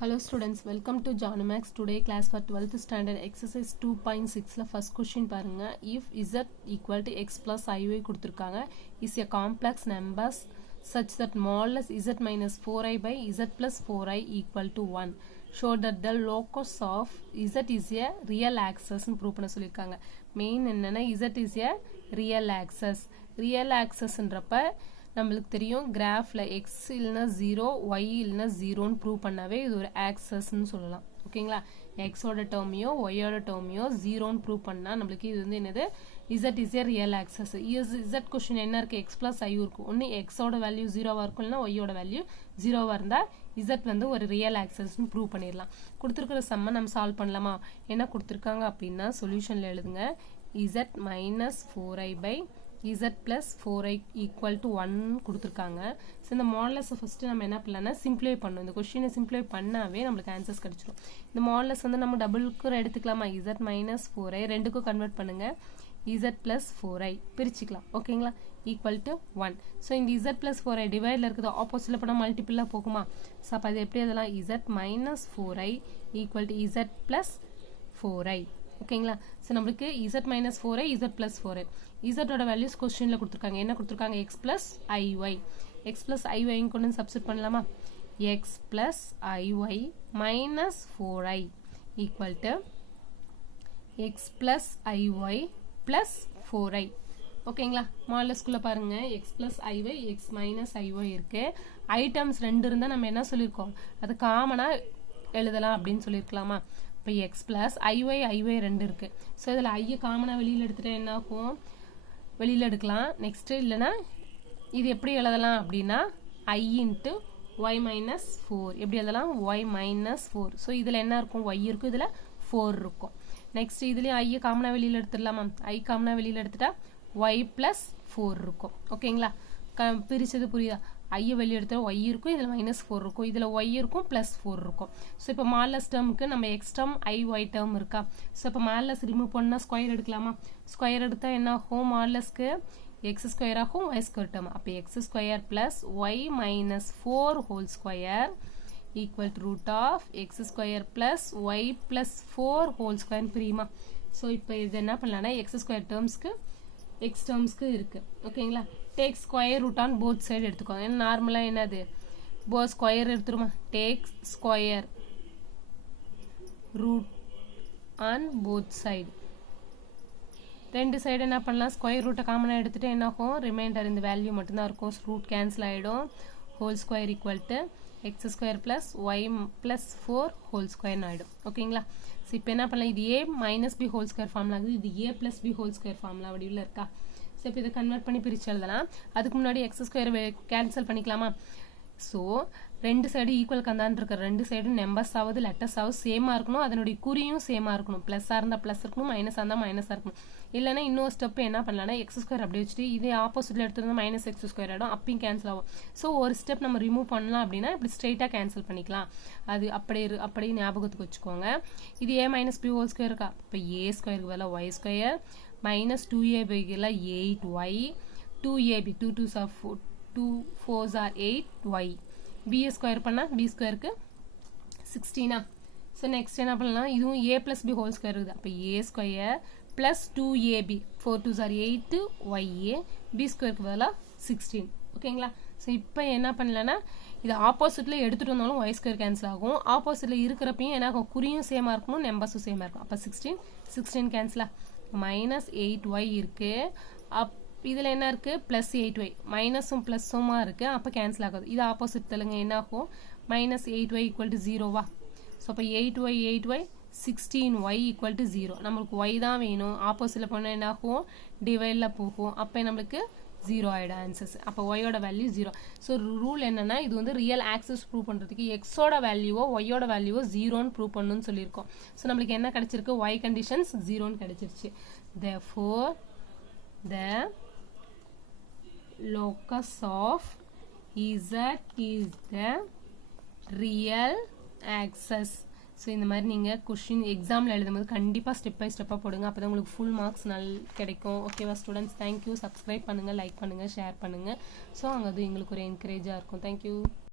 Hello students, welcome to Janomax. Today class for 12th standard exercise 2.6 la first question பாருங்க. If z equal to x plus iy கொடுத்திருக்காங்க is a complex numbers such that modulus z minus 4i by z plus 4i equal to 1. Show that the locus of z is a real axis ன்னு prove பண்ண சொல்லிருக்காங்க. Main என்னன்னா z is a real axis. Real axis ன்றப்ப நம்மளுக்கு தெரியும் கிராஃப்ல x இல்லனா 0 y இல்லனா 0 ன்னு prove பண்ணாவே இது ஒரு ஆக்சஸ் ன்னு சொல்லலாம் ஓகேங்களா x ஓட டேர்மையோ y ஓட டேர்மையோ 0 ன்னு ப்ரூவ் பண்ணா நமக்கு இது வந்து என்னது z is a real axis z question என்ன இருக்கு x plus i இருக்கு ஒன்னு x ஓட வேல்யூ 0 வா இருக்கும் இல்லனா y ஓட வேல்யூ 0 வா இருந்தா z வந்து ஒரு ரியல் ஆக்சஸ் ன்னு ப்ரூவ் பண்ணிரலாம் கொடுத்திருக்கிற சம்ம நம்ம சால்வ் பண்ணலாமா என்ன கொடுத்திருக்காங்க அப்படினா சொல்யூஷன்ல எழுதுங்க z minus 4i by z plus 4i equal to 1 கொடுத்திருக்காங்க சோ இந்த மாடுலஸ் ஃபர்ஸ்ட் நம்ம என்ன பண்ணலாம்னா சிம்பிளை பண்ணனும் இந்த क्वेश्चனை சிம்பிளை பண்ணாவே நமக்கு ஆன்சர்ஸ் கிடைச்சிரும் இந்த மாடுலஸ் வந்து நம்ம டபுளுக்கு எடுத்துக்கலாமா z minus 4i ரெண்டுக்கு கன்வர்ட் பண்ணுங்க z plus 4i பிரிச்சுக்கலாம் ஓகேங்களா equal to 1 சோ இந்த z plus 4i டிவைட்ல இருக்குது ஆப்போசிட்ல போனா மல்டிபிள்ல போகுமா சோ அப்ப அது எப்படி எழுதலாம் z minus 4i equal to z plus 4i ஓகேங்களா சோ நமக்கு z minus 4i z plus 4i z ஓட வேல்யூஸ் क्वेश्चनல கொடுத்திருக்காங்க என்ன கொடுத்திருக்காங்க x plus iy ங்க கொண்டு சப்ஸ்டிட் பண்ணலாமா x plus iy minus 4i equal to x plus iy plus 4i ஓகேங்களா மாடுலஸ்க்குள்ள பாருங்க x plus iy x minus iy இருக்கு ஐட்டம்ஸ் ரெண்டு இருந்தா நம்ம என்ன சொல்லிருக்கோம் அது காமனா எழுதலாம் அப்படினு சொல்லிருக்கலாமா இப்போ x plus iy ரெண்டு இருக்கு சோ இதுல i காமனா வெளியில எடுத்துட்டா என்ன ஆகும் வெளியில எடுக்கலாம் நெக்ஸ்ட் இல்லனா இது எப்படி எழுதலாம் அப்படினா i into y minus 4 எப்படி எழுதலாம் y minus 4 சோ இதுல என்ன இருக்கும் y இருக்கும் இதுல 4 இருக்கும் நெக்ஸ்ட் இதுலயும் i காமனா வெளியில எடுத்துடலாமா i காமனா வெளியில எடுத்துட்டா y plus 4 இருக்கும் ஓகேங்களா பிரிச்சது புரியுதா i வெளிய எடுத்தா y இருக்கும் இதுல -4 இருக்கும் இதுல y இருக்கும் +4 இருக்கும் சோ இப்போ மாடுலஸ் டேர்முக்கு நம்ம x டேர்ம் y டேர்ம் இருக்கா சோ இப்போ மாடுலஸ் ரிமூவ் பண்ணா ஸ்கொயர் எடுக்கலாமா ஸ்கொயர் எடுத்தா என்ன ஆகும் மாடுலஸ்க்கு x ஸ்கொயர் ஆகும் y ஸ்கொயர் டேர்ம் அப்ப x square + y - 4 whole square equal to root of x square plus y plus 4 whole square பிரியுமா so இப்போ இது என்ன பண்ணலாம்னா x square termsக்கு x termsக்கு இருக்கு ஓகேங்களா take square root on both side எடுத்துக்கோங்க ஏன்னா நார்மலா என்னது both square எடுத்துருமா take square root on both side ரெண்டு சைடு என்ன பண்ணலாம் ஸ்கொயர் ரூட்டை காமனா எடுத்துட்டு என்ன ஆகும் ரிமைண்டர் இந்த வேல்யூ மட்டும் தான் இருக்கும் ரூட் கேன்சல் ஆயிடும் whole square equal to x square plus y plus 4 whole square ஆயிடும் ஓகேங்களா சோ இப்போ என்ன பண்ணலாம் இது a minus b whole square formula இது a plus b whole square formula வடிவில இருக்கா சோ இப்போ இத கன்வர்ட் பண்ணி பிரிச்சு எழுதலாம் அதுக்கு முன்னாடி x ஸ்கொயர் கேன்சல் பண்ணிக்கலாமா சோ ரெண்டு சைடு ஈக்குவல் கந்தான் இருக்க ரெண்டு சைடும் நம்பர்ஸ் ஆவது லெட்டர்ஸ் ஆவது சேமா இருக்கணும் அதனுடைய குறியும் சேமா இருக்கணும் பிளஸ் இருந்தா பிளஸ் இருக்கணும் மைனஸ் இருந்தா மைனஸ் இருக்கணும் இல்லனா இன்னொரு ஸ்டெப் என்ன பண்ணலாம்னா x ஸ்கொயர் அப்படியே வச்சிட்டு இதே ஆப்போசிட்ல எடுத்துட்டா -x ஸ்கொயர் ஆயிடும் அப்பயும் கேன்சல் ஆகும் சோ ஒரு ஸ்டெப் நம்ம ரிமூவ் பண்ணலாம் அப்படினா இப்படி ஸ்ட்ரைட்டா கேன்சல் பண்ணிக்கலாம் அது அப்படியே ஞாபகத்துக்கு வச்சுக்கோங்க இது a - b ஹோல் ஸ்கொயர் இருக்கா இப்போ a ஸ்கொயருக்கு பதிலா y ஸ்கொயர் -2ab பதிலா 8y 2ab 2 2s are 4 2 4s are 8y b square பண்ணா b ஸ்கொயருக்கு 16 சோ நெக்ஸ்ட் என்ன பண்ணலாம் இதுவும் a plus b whole square இருக்குது அப்ப a square plus 2ab 4 2s are 8 ya b ஸ்கொயருக்கு பதிலா 16 ஓகேங்களா சோ இப்போ என்ன பண்ணலாம்னா இது ஆப்போசிட்ல எடுத்துட்டு வந்தாலும் y ஸ்கொயர் கேன்சல் ஆகும் ஆப்போசிட்ல இருக்குறப்பயும் என்ன ஆகும் குறியும் சேமா இருக்கணும் நம்பர்ஸும் சேமா இருக்கும் அப்ப 16 கேன்சலா -8y இருக்கு இதுல என்ன இருக்கு +8y மைனஸும் ப்ளஸுமா இருக்கு அப்ப கேன்சல் ஆகாது இது ஆப்போசிட் தலங்க என்ன ஆகும் -8y = 0 வா சோ அப்ப 8y 16y = 0 நமக்கு y தான் வேணும் ஆப்போசிட்ல போனா என்ன ஆகும் டிவைட்ல போகும் அப்ப நமக்கு 0 ஆயிடும் ஆன்சர்ஸ் அப்ப y ஓட வேல்யூ 0 சோ ரூல் என்னன்னா இது வந்து ரியல் ஆக்சிஸ் ப்ரூவ் பண்றதுக்கு x ஓட வேல்யூவோ y ஓட வேல்யூவோ 0 ன்னு ப்ரூவ் பண்ணனும்னு சொல்லிருக்கோம் சோ நமக்கு என்ன கிடைச்சிருக்கு y கண்டிஷன்ஸ் 0 ன்னு கிடைச்சிருச்சு therefore the locus of z is the real axis so இந்த மாதிரி நீங்க क्वेश्चन எக்ஸாம்ல எழுதும்போது கண்டிப்பா ஸ்டெப் பை ஸ்டெப்பா போடுங்க அப்பதான் உங்களுக்கு ஃபுல் மார்க்ஸ் கிடைக்கும் ஓகேவா ஸ்டூடண்ட்ஸ் थैंक यू சப்ஸ்கிரைப் பண்ணுங்க லைக் பண்ணுங்க ஷேர் பண்ணுங்க சோ அங்க அது எங்களுக்கு ஒரு என்கரேஜா இருக்கும் थैंक यू